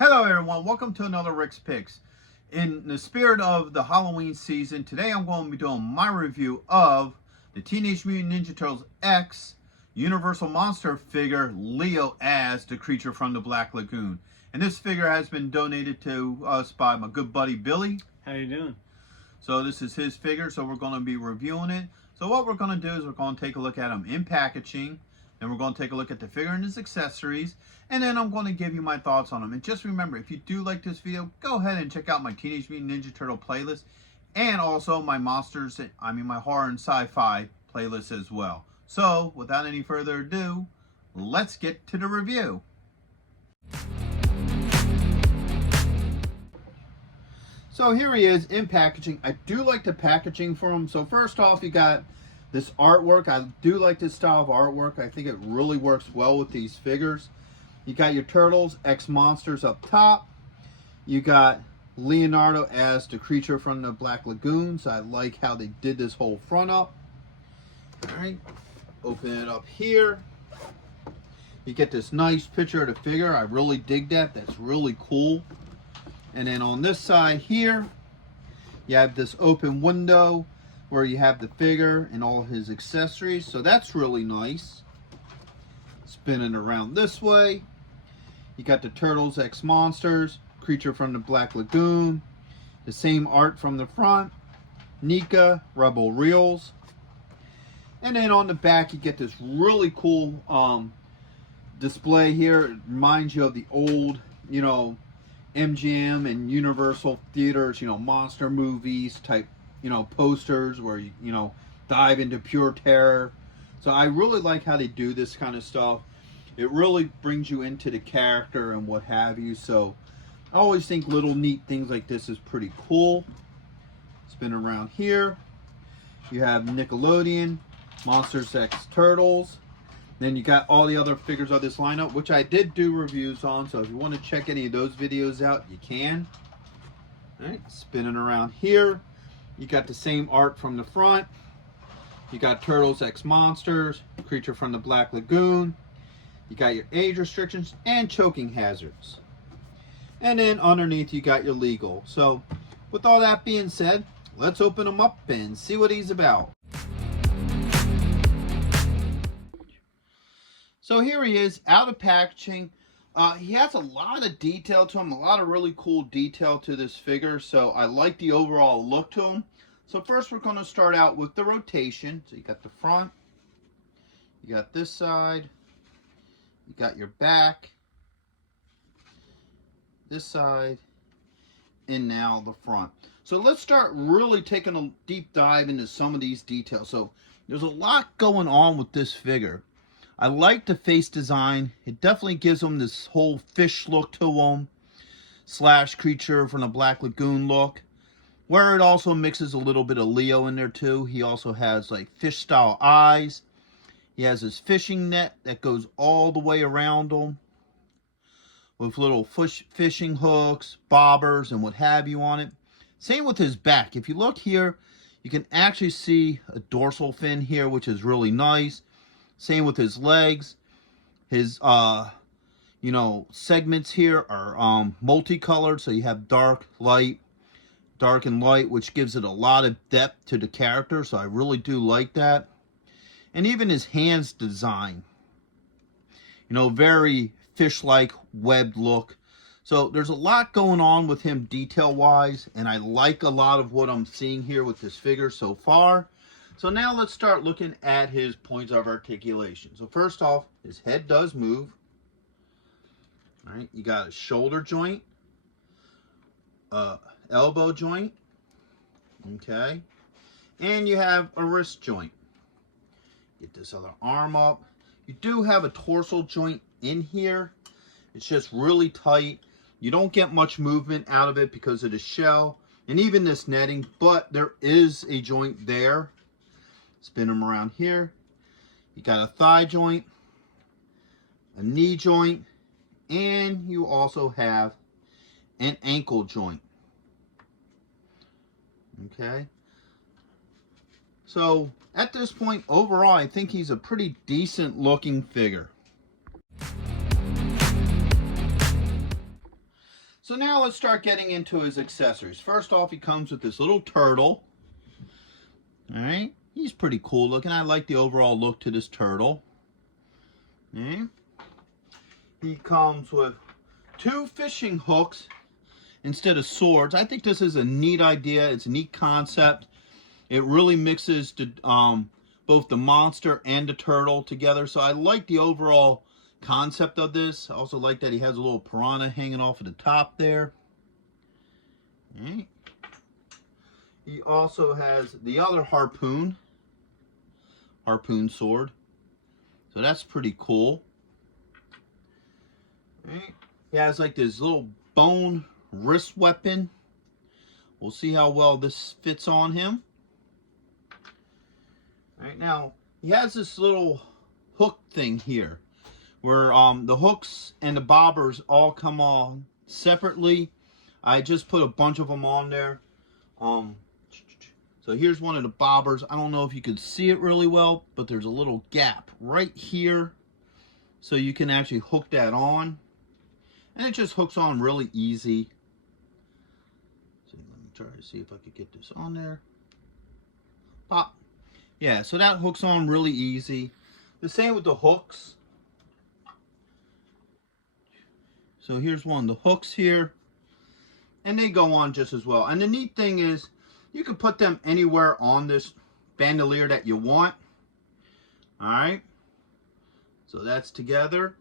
Hello everyone, welcome to another Rick's Picks. In the spirit of the Halloween season, today I'm going to be doing my review of the Teenage Mutant Ninja Turtles X Universal Monster figure, Leo as the creature from the Black Lagoon. And this figure has been donated to us by my good buddy Billy. How you doing? So this is his figure, so we're going to be reviewing it. So what we're going to do is we're going to take a look at him in packaging. Then we're going to take a look at the figure and his accessories. And then I'm going to give you my thoughts on him. And just remember, if you do like this video, go ahead and check out my Teenage Mutant Ninja Turtle playlist. And also my my horror and sci-fi playlist as well. So, without any further ado, let's get to the review. So here he is in packaging. I do like the packaging for him. So first off, you got this artwork. I do like this style of artwork. I think it really works well with these figures. You got your Turtles, X Monsters up top. You got Leonardo as the creature from the Black Lagoon. So I like how they did this whole front up. Alright, open it up here. You get this nice picture of the figure. I really dig that. That's really cool. And then on this side here, you have this open window where you have the figure and all his accessories. So that's really nice. Spinning around this way, you got the Turtles, X Monsters, creature from the Black Lagoon. The same art from the front. NECA, Rebel Reels. And then on the back, you get this really cool display here. It reminds you of the old, MGM and Universal theaters, monster movies type, posters where you dive into pure terror. So I really like how they do this kind of stuff. It really brings you into the character and what have you. So I always think little neat things like this is pretty cool. Spin around here. You have Nickelodeon, Monsters X Turtles. Then you got all the other figures of this lineup, which I did do reviews on. So if you want to check any of those videos out, you can. All right, spinning around here. You got the same art from the front. You got Turtles, X Monsters, creature from the Black Lagoon. You got your age restrictions and choking hazards. And then underneath you got your legal. So with all that being said, let's open him up and see what he's about. So here he is, out of packaging. He has a lot of detail to him, a lot of really cool detail to this figure. So I like the overall look to him. So first we're going to start out with the rotation. So you got the front, you got this side, you got your back, this side, and now the front. So let's start really taking a deep dive into some of these details. So there's a lot going on with this figure. I like the face design. It definitely gives him this whole fish look to him, slash creature from the Black Lagoon look, where it also mixes a little bit of Leo in there too. He also has like fish style eyes. He has his fishing net that goes all the way around him with little fishing hooks, bobbers, and what have you on it. Same with his back. If you look here, you can actually see a dorsal fin here, which is really nice. Same with his legs. His, segments here are multicolored. So you have dark, light, dark and light, which gives it a lot of depth to the character. So I really do like that. And even his hands design. Very fish-like webbed look. So there's a lot going on with him detail-wise. And I like a lot of what I'm seeing here with this figure so far. So now let's start looking at his points of articulation. So first off, his head does move. All right, you got a shoulder joint, elbow joint, okay, and you have a wrist joint. Get this other arm up. You do have a torso joint in here. It's just really tight. You don't get much movement out of it because of the shell and even this netting, but there is a joint there. Spin them around here. You got a thigh joint, a knee joint, and you also have an ankle joint. Okay. So at this point, overall, I think he's a pretty decent looking figure. So now let's start getting into his accessories. First off, he comes with this little turtle. All right, he's pretty cool looking. I like the overall look to this turtle. All right. He comes with 2 fishing hooks instead of swords. I think this is a neat idea. It's a neat concept. It really mixes both the monster and the turtle together. So I like the overall concept of this. I also like that he has a little piranha hanging off of the top there. All right. He also has the other harpoon sword. So that's pretty cool. All right. He has like this little bone wrist weapon. We'll see how well this fits on him. All right, now he has this little hook thing here where the hooks and the bobbers all come on separately. I just put a bunch of them on there. So here's one of the bobbers. I don't know if you can see it really well, but there's a little gap right here. So you can actually hook that on. And it just hooks on really easy. So let me try to see if I could get this on there. Pop. Yeah, so that hooks on really easy. The same with the hooks. So here's one of the hooks here. And they go on just as well. And the neat thing is, you can put them anywhere on this bandolier that you want. Alright. So that's together.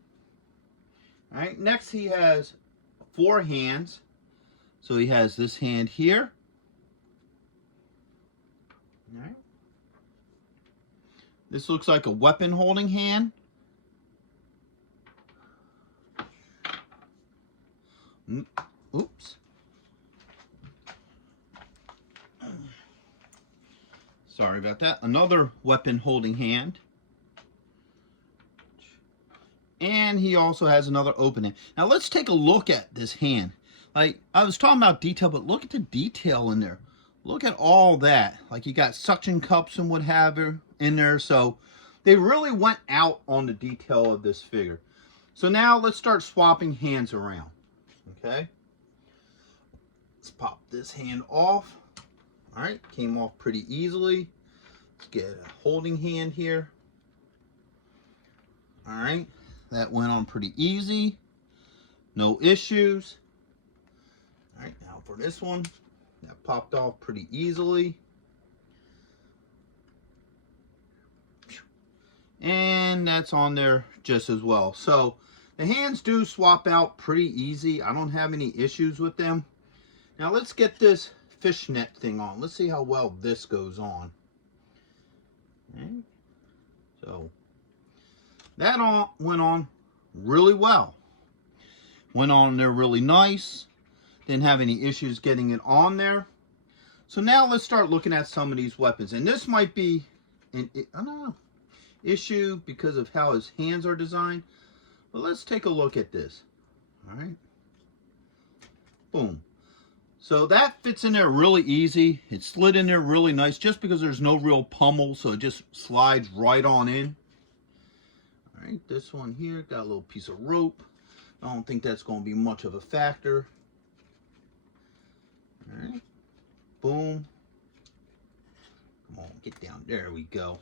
Alright, next he has 4 hands. So he has this hand here. Alright. This looks like a weapon holding hand. Oops. Sorry about that. Another weapon holding hand. And he also has another opening. Now let's take a look at this hand. Like, I was talking about detail, but look at the detail in there. Look at all that. Like, you got suction cups and what have you in there. So they really went out on the detail of this figure. So now let's start swapping hands around. Okay. Let's pop this hand off. All right, came off pretty easily. Let's get a holding hand here. All right, that went on pretty easy. No issues. All right, now for this one, that popped off pretty easily. And that's on there just as well. So the hands do swap out pretty easy. I don't have any issues with them. Now let's get this fishnet thing on. Let's see how well this goes on. Okay. So that all went on really well. Went on there really nice. Didn't have any issues getting it on there. So now let's start looking at some of these weapons. And this might be an I don't know, issue because of how his hands are designed. But let's take a look at this. All right. Boom. So that fits in there really easy. It slid in there really nice just because there's no real pummel, so it just slides right on in. All right, this one here got a little piece of rope. I don't think that's going to be much of a factor. All right, boom. Come on, get down. There we go.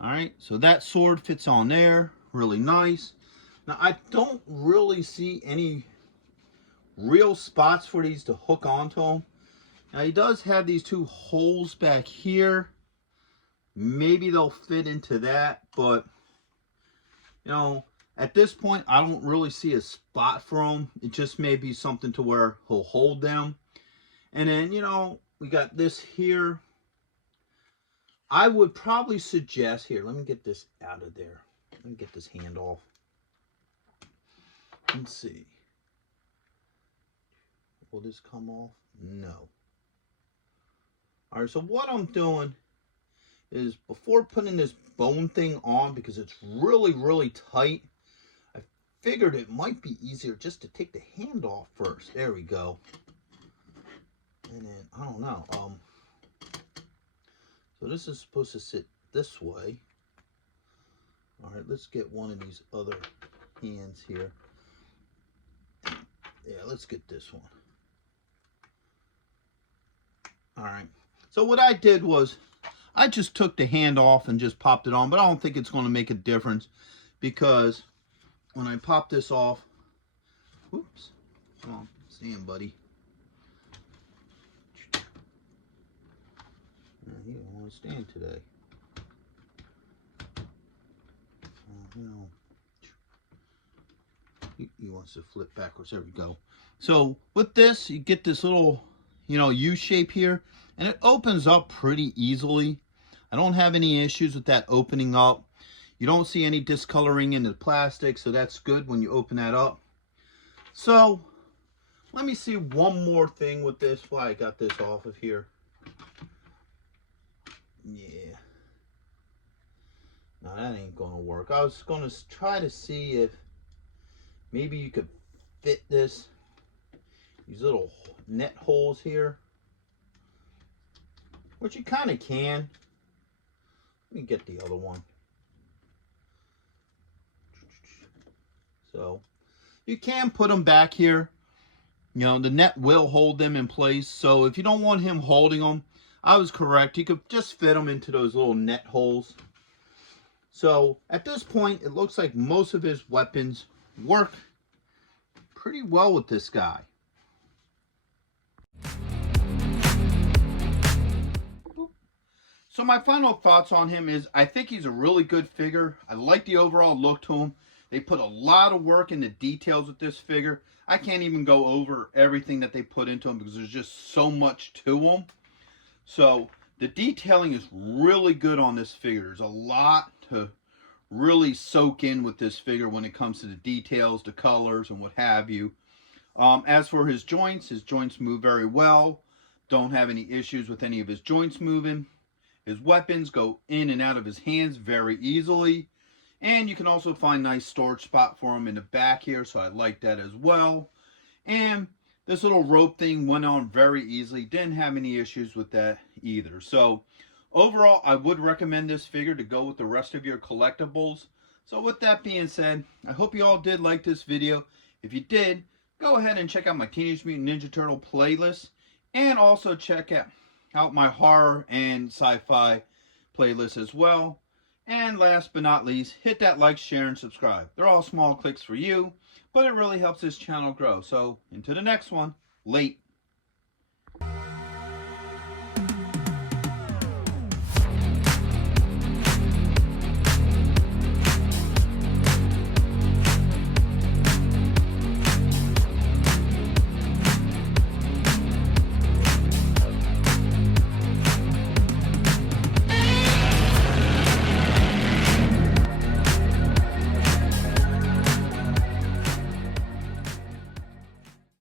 All right, so that sword fits on there really nice. Now, I don't really see any real spots for these to hook onto them. Now he does have these 2 holes back here. Maybe they'll fit into that, but you know, at this point I don't really see a spot for them. It just may be something to where he'll hold them. And then, you know, we got this here. I would probably suggest, here, let me get this out of there. Let me get this hand off. Let's see. Will this come off? No. All right, so what I'm doing is before putting this bone thing on, because it's really, really tight, I figured it might be easier just to take the hand off first. There we go. And then, I don't know. So this is supposed to sit this way. All right, let's get one of these other hands here. Yeah, let's get this one. All right. So what I did was I just took the hand off and just popped it on, but I don't think it's going to make a difference because when I pop this off, whoops, come on, stand, buddy. He don't want to stand today. No. He wants to flip backwards. There we go. So with this, you get this little, U shape here, and it opens up pretty easily. I don't have any issues with that opening up. You don't see any discoloring in the plastic, so that's good when you open that up. So let me see one more thing with this while I got this off of here. Yeah. No, that ain't gonna work. I was gonna try to see if maybe you could fit these little net holes here, which you kind of can. Let me get the other one. So you can put them back here. The net will hold them in place. So if you don't want him holding them, I was correct. You could just fit them into those little net holes. So at this point, it looks like most of his weapons work pretty well with this guy. So my final thoughts on him is I think he's a really good figure. I like the overall look to him. They put a lot of work into details with this figure. I can't even go over everything that they put into him because there's just so much to him. So the detailing is really good on this figure. There's a lot to really soak in with this figure when it comes to the details, the colors, and what have you. As for his joints move very well. Don't have any issues with any of his joints moving. His weapons go in and out of his hands very easily. And you can also find a nice storage spot for him in the back here, so I like that as well. And this little rope thing went on very easily. Didn't have any issues with that either. So overall, I would recommend this figure to go with the rest of your collectibles. So with that being said, I hope you all did like this video. If you did, go ahead and check out my Teenage Mutant Ninja Turtle playlist. And also check out my horror and sci-fi playlist as well. And last but not least, hit that like, share, and subscribe. They're all small clicks for you, but it really helps this channel grow. So, into the next one. Late.